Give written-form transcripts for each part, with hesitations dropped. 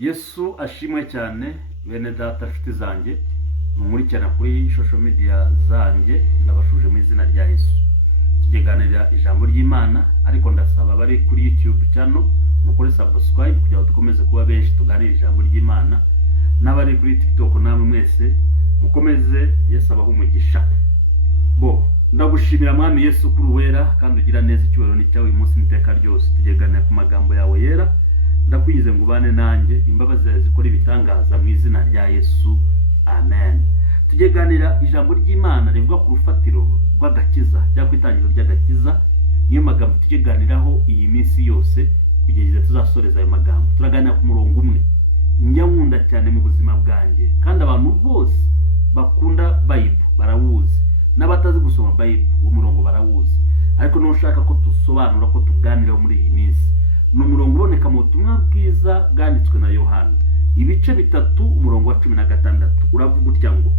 Yesu ashimwe cyane bene data nshuti zanjye mumurikirana kuri social media zanjye ndabashuje mu izina rya Yesu. Tugeganira ijambo ry'Imana ariko ndasaba bari kuri YouTube channel mukore subscribe kugira ngo dukomeze kuba benshi tuganira ijambo ry'Imana, n'abari kuri TikTok namwe mwese mukomeze Yesu abaho umugisha. Ndagushimira mwami Yesu kuri wera kandi ugira neza icyubahiro ni cyawe umunsi n'iteka ryose. Tugeganira ku magambo yawe yera, ndakwize ngo ubane nanjye, imbabazi zawe zikora ibitangaza mu izina rya Yesu, amen. Tugeganira ijambo ry'Imana rivuga ku rufatiro rw'agakiza cyangwa itangiriro ry'agakiza. Niyo magambo tugeganiraho iyi minsi yose kugeza tuzasoreza ayo magambo. Turaganira ku murongo umwe njya nkunda cyane mu buzima bwanjye, kandi abantu bose bakunda Bible barawuzi, n'abatazi gusoma Bible uwo murongo barawuzi, ariko nushaka ko tusobanura ko tuganiraho muri iyi minsi. Ni umurongo uboneka mu butumwa bwiza bwanditswe na Yohana ibice 3 umurongo wa 16. Uravuga utya ngo,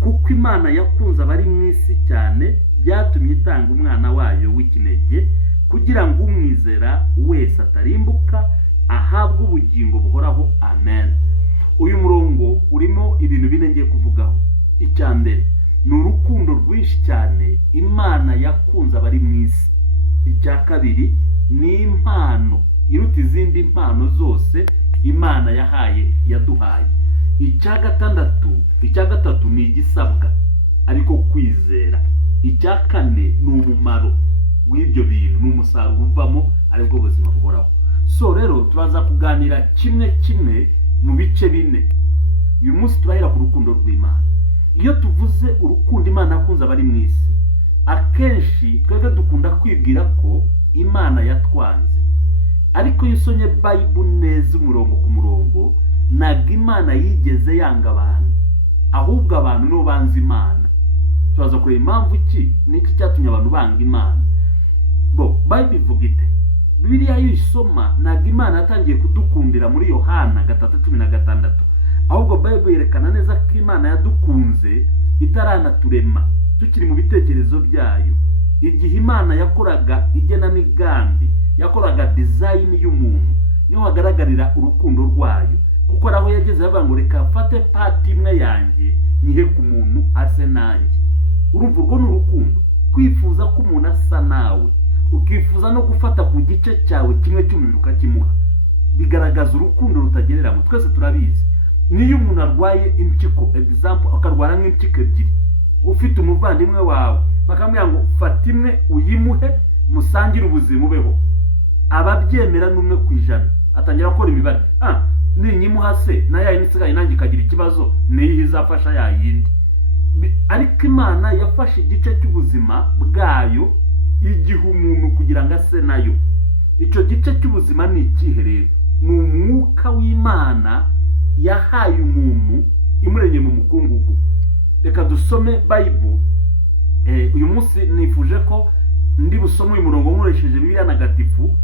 kuko Imana yakunze abari mu isi cyane byatumye itanga umwana wayo w'ikinege, kugira ngo umwizera wese atarimbuka ahabwe ubugingo buhoraho, amen. Uyu murongo urimo ibintu bine ngiye kuvugaho. Icya mbere ni urukundo rwinshi cyane Imana yakunze abari mu isi. Icya kabiri ni impano iruta izindi mpano zose Imana yaduhaye. Icya gatatu ni igisabwa ariko kwizera. Icya kane ni umumaro w'ibyo bintu, ni umusaruro uvamo aribwo buzima buhoraho. So rero tubaza kuganira kimwe mu bice bine. Uyu munsi turahera ku rukundo rw'Imana. Iyo tuvuze urukundo Imana yakunze abari mu isi, akenshi twebwe dukunda kwibwira ko Imana yatwanze, ariko iyo usomye Bible neza umurongo ku murongo, ntabwo Imana yigeze yanga abantu, ahubwo abantu nibo banze Imana. Tubaza kureba impamvu niki cyatumye abantu banga Imana. Bible ivuga ite? Bibiliya yo isoma ntabwo Imana yatangiye kudukundira muri Yohana 3:16, ahubwo Bible yerekana neza ko Imana yadukunze itaranaturema, tukiri mu bitekerezo byayo. Igihe Imana yakoraga igenamigambi, yakoraga design y'umuntu, niho hagaragarira urukundo rwayo. Kuko araho yageze yavuga ngo reka mfate part imwe yanjye nyihe ku muntu ase nanjye. Urumva urwo ni urukundo, kwifuza ko umuntu asa nawe, ukifuza no gufata ku gice cyawe kimwe cy'umubiri ukakimuha, bigaragaza urukundo rutagereranywa. Twese turabizi, niyo umuntu arwaye impyiko, example akarwara nk'impyiko ebyiri, ufite umuvandimwe wawe bakamubwira ngo fata imwe uyimuhe musangire ubuzima ubeho, ababyemera n'umwe ku ijana atangira gukora imibare. Ninyimuha se na yayi nisigaye nanjye kagira ikibazo, niyo izafasha yayindi. Ariko Imana yafashe igice cy'ubuzima bwayo igihe umuntu kugira ngo ase nayo. Icyo gice cy'ubuzima ni ikihe rero? Ni umwuka w'Imana yahaye umuntu imuremye mu mukungugu. Reka dusome Bible. Uyu munsi nifuje ko ndi busome uyu murongo nkoresheje Bibiliya Ntagatifu.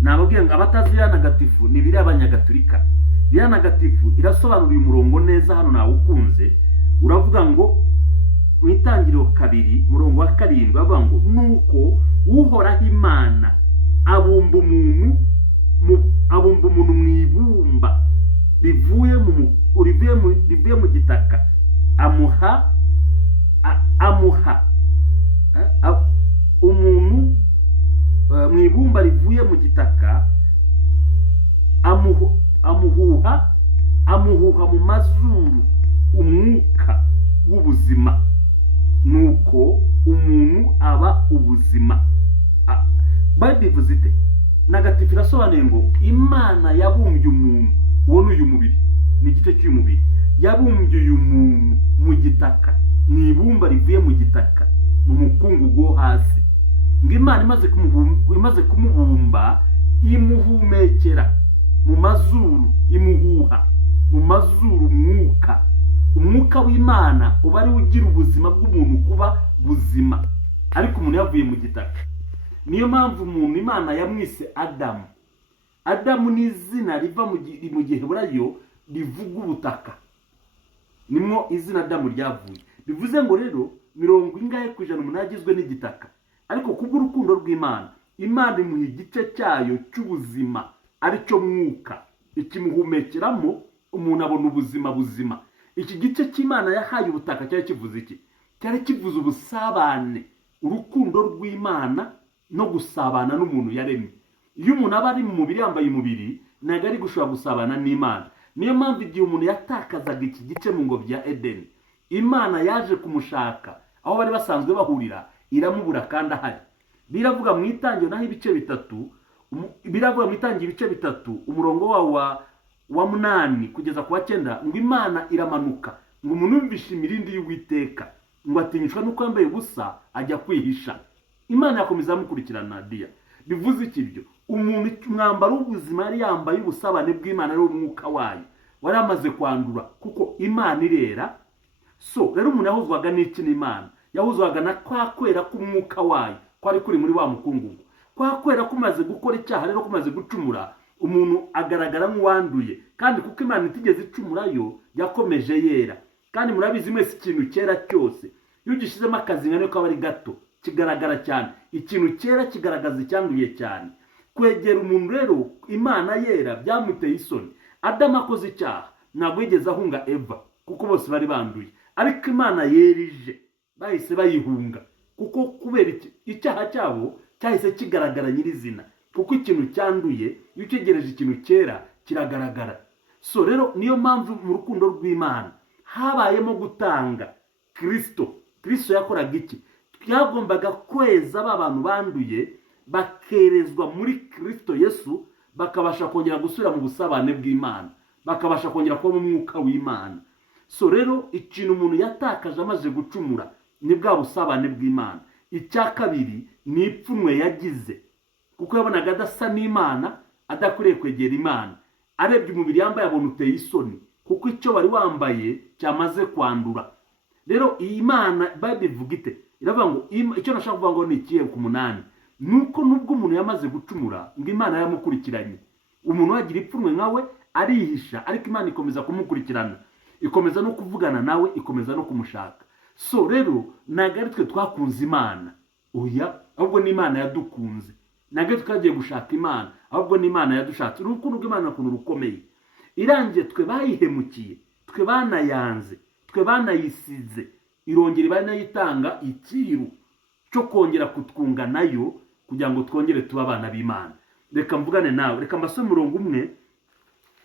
Nababwiye ngo abatazi Bibiliya Ntagatifu ni Bibiliya y'Abanyagatolika. Bibiliya Ntagatifu irasobanura uyu murongo neza, hano nawukunze. Uravuga ngo mu itangiriro 2 murongo wa 7 bavuga ngo, nuko uhoraho Imana abumba umuntu mu ibumba rivuye mu gitaka, amuha umuntu mu ibumba rivuye mu gitaka, amuhuha mu mazuru umwuka w'ubuzima, nuko umuntu aba ubuzima. Bible ivuze ite? Ntagatifu irasobanuye ngo Imana yabumbye umuntu, uwo ni uyu mubiri, ni igice cy'umubiri, yabumbye uyu muntu mu gitaka, mu ibumba rivuye mu gitaka, mu mukungugu wo hasi. Ngo Imana imaze kumubumba imuhumekera mu mazuru, imuhuha mu mazuru umwuka w'Imana uba ari ugira ubuzima bw'umuntu kuba buzima, ariko umuntu yavuye mu gitaka. Niyo mpamvu umuntu Imana yamwise Adamu. Adamu ni izina riva mu Giheburayo rivuga ubutaka, nimwo izina Adamu ryavuye. Bivuze ngo rero 90% umuntu yagizwe n'igitaka, ariko kubw'urukundo rw'Imana, Imana imuha igice cyayo cy'ubuzima aricyo mwuka. ikimuhumekeramo umuntu abona ubuzima buzima. Iki gice cy'Imana yahaye ubutaka cyari kivuze iki? Cyari kivuze ubusabane, urukundo rw'Imana no gusabana n'umuntu yaremye. Iyo umuntu aba ari mu mubiri yambaye umubiri ntabwo ari gushobora gusabana n'Imana. Niyo mpamvu igihe umuntu yatakazaga iki gice mu ngobyi ya Edeni, Imana yaje kumushaka aho bari basanzwe bahurira, iramubura kandi ahari. Biravuga mu Itangiriro naho ibice bitatu, umurongo wawo wa 8 kugeza ku wa 9, ngo Imana iramanuka, ngo umuntu yumvishe imirindi y'Uwiteka, ngo atinyishwa nuko yambaye ubusa ajya kwihisha. Imana yakomeza amukurikirana dia. Bivuze iki ibyo? Umuntu mwambaro w'ubuzima yari yambaye ubusabane bw'Imana ari umwuka wayo wari amaze kwandura, kuko Imana irera. So rero umuntu yahuzwaga n'iki n'Imana? Yahuzwaga na kwa kwera k'umwuka wayo kwari kuri muri wa mukungugu. Kwa kwera kumaze gukora icyaha rero kumaze gucumura, umuntu agaragara nk'uwanduye, kandi kuko Imana itigeze icumurayo yakomeje yera. Kandi murabizi mwese ikintu cyera cyose iyo ugishizemo akazi ngane ko aba ari gato kigaragara cyane. Ikintu cyera kigaragaza icyanduye cyane. Kwegera umuntu rero Imana yera byamuteye isoni. Adamu akoze icyaha ntabwo yigeze ahunga Eva kuko bose bari banduye, ariko Imana yerije bahise bayihunga kuko kubera icyaha cyabo cyahise kigaragara nyirizina, kuko ikintu cyanduye iyo utegereje ikintu cyera kiragaragara. So rero niyo mpamvu mu rukundo rw'Imana habayemo gutanga Kristo. Kristo yakoraga iki? Twagombaga kweza abantu banduye bakerezwa muri Kristo Yesu, bakabasha kongera gusubira mu busabane bw'Imana, bakabasha kongera kuba mu mwuka w'Imana. So rero ikintu umuntu yatakaje amaze gucumura ni bwa busabane bw'Imana. Icya kabiri ni ipfunwe yagize, kuko yabonaga adasa n'Imana, adakwiriye kwegera Imana. Arebye umubiri yambaye abona uteye isoni, kuko icyo bari wambaye cyamaze kwandura. Rero iyi Imana Bible ivuga ite? Iravuga ngo icyo nashaka kuvuga ngo ni ikiye ku 8, nuko nubwo umuntu yamaze gucumura ngo Imana yamukurikiranye. Umuntu wagira ipfunwe nkawe arihisha, ariko Imana ikomeza kumukurikirana, ikomeza no kuvugana nawe, ikomeza no kumushaka. So rero ntabwo ari twe twakunze Imana, oya, ahubwo ni Imana yadukunze. Ntabwo twagiye gushaka Imana, ahubwo ni Imana yadushatse. Urukundo rw'Imana kuntu rukomeye, irangiye twe bayihemukiye, twe banayanze, twe banayisize, irongera ibanayitanga ikiru cyo kongera kutwunga nayo kugira ngo twongere tuba abana b'Imana. Reka mvugane nawe, reka mbasome umurongo umwe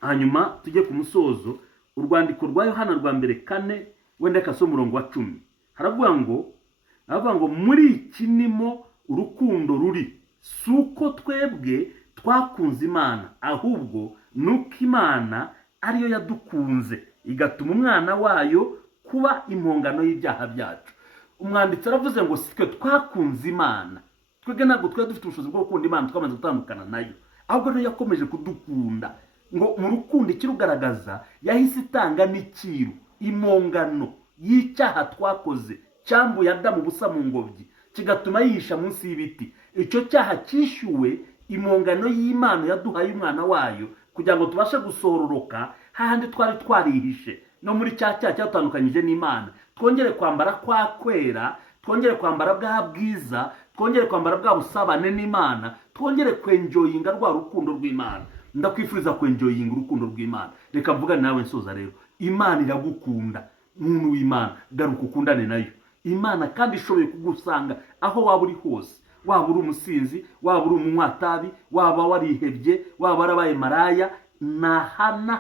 hanyuma tujye ku musozo. Urwandiko rwa Yohana rwa mbere 4 wenda kasome umurongo wa 10. Haravuga ngo muri iki nimo urukundo ruri, suko twebwe twakunze Imana, ahubwo nuko Imana ariyo yadukunze igatuma umwana wayo kuba impongano y'ibyaha byacu. Umwanditsi aravuze ngo sitwe twakunze Imana, twebwe ntabwo twari dufite ubushobozi bwo gukunda Imana twamaze gutandukana nayo, ahubwo niyo yakomeje kudukunda. Ngo mu rukundo ikirugaragaza yahise itanga n'ikiru, impongano y'icyaha twakoze cyambuye Adamu ubusa mu ngobyi, kigatuma yihisha munsi y'ibiti. Icyo cyaha cyishyuwe impongano y'Imana yaduhaye umwana wayo kugira ngo tubashe gusororoka hahandi twari twarihishe. No muri cyaha cyatandukanyije n'Imana twongere kwambara kwa kwera, twongere kwambara bwa bwiza, twongere kwambara bwa busabane n'Imana, twongere kwenjoyinga rwa rukundo rw'Imana. Ndakwifuriza kwenjoyinga urukundo rw'Imana. Reka mvugane nawe nsoza rero. Imana iragukunda, muntu w'Imana, garuka ukundane nayo. Imana kandi ishoboye kugusanga aho waba uri hose, waba uri umusinzi, waba uri umunywatabi, waba warihebye, waba warabaye maraya, na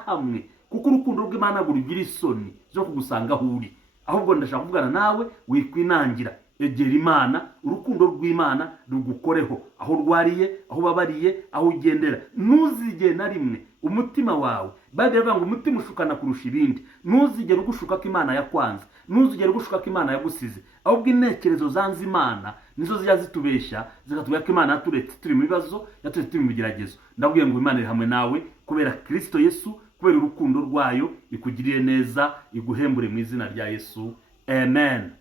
hamwe, kuko urukundo rw'Imana rugira isoni zo kugusanga aho uri. Ahubwo ndashaka kuvugana nawe, wikwinangira, egera Imana, urukundo rw'Imana rugukoreho aho rwariye, aho babariye, aho ugendera. Ntuzigere na rimwe umutima wawe, Bible ivuga ngo umutima ushukana kurusha ibindi, ntuzigere ugushuka ko Imana yakwanze, ntuzigere ugushuka ko Imana yagusize, ahubwo intekerezo zanze Imana nizo zijya zitubeshya zikatubwira ko Imana yaturetse turi mu bibazo, yaturetse turi mu bigeragezo. Ndabwiye ngo Imana iri hamwe nawe kubera Kristo Yesu, kubera urukundo rwayo, ikugiriye neza, iguhembure mu izina rya Yesu. Amen.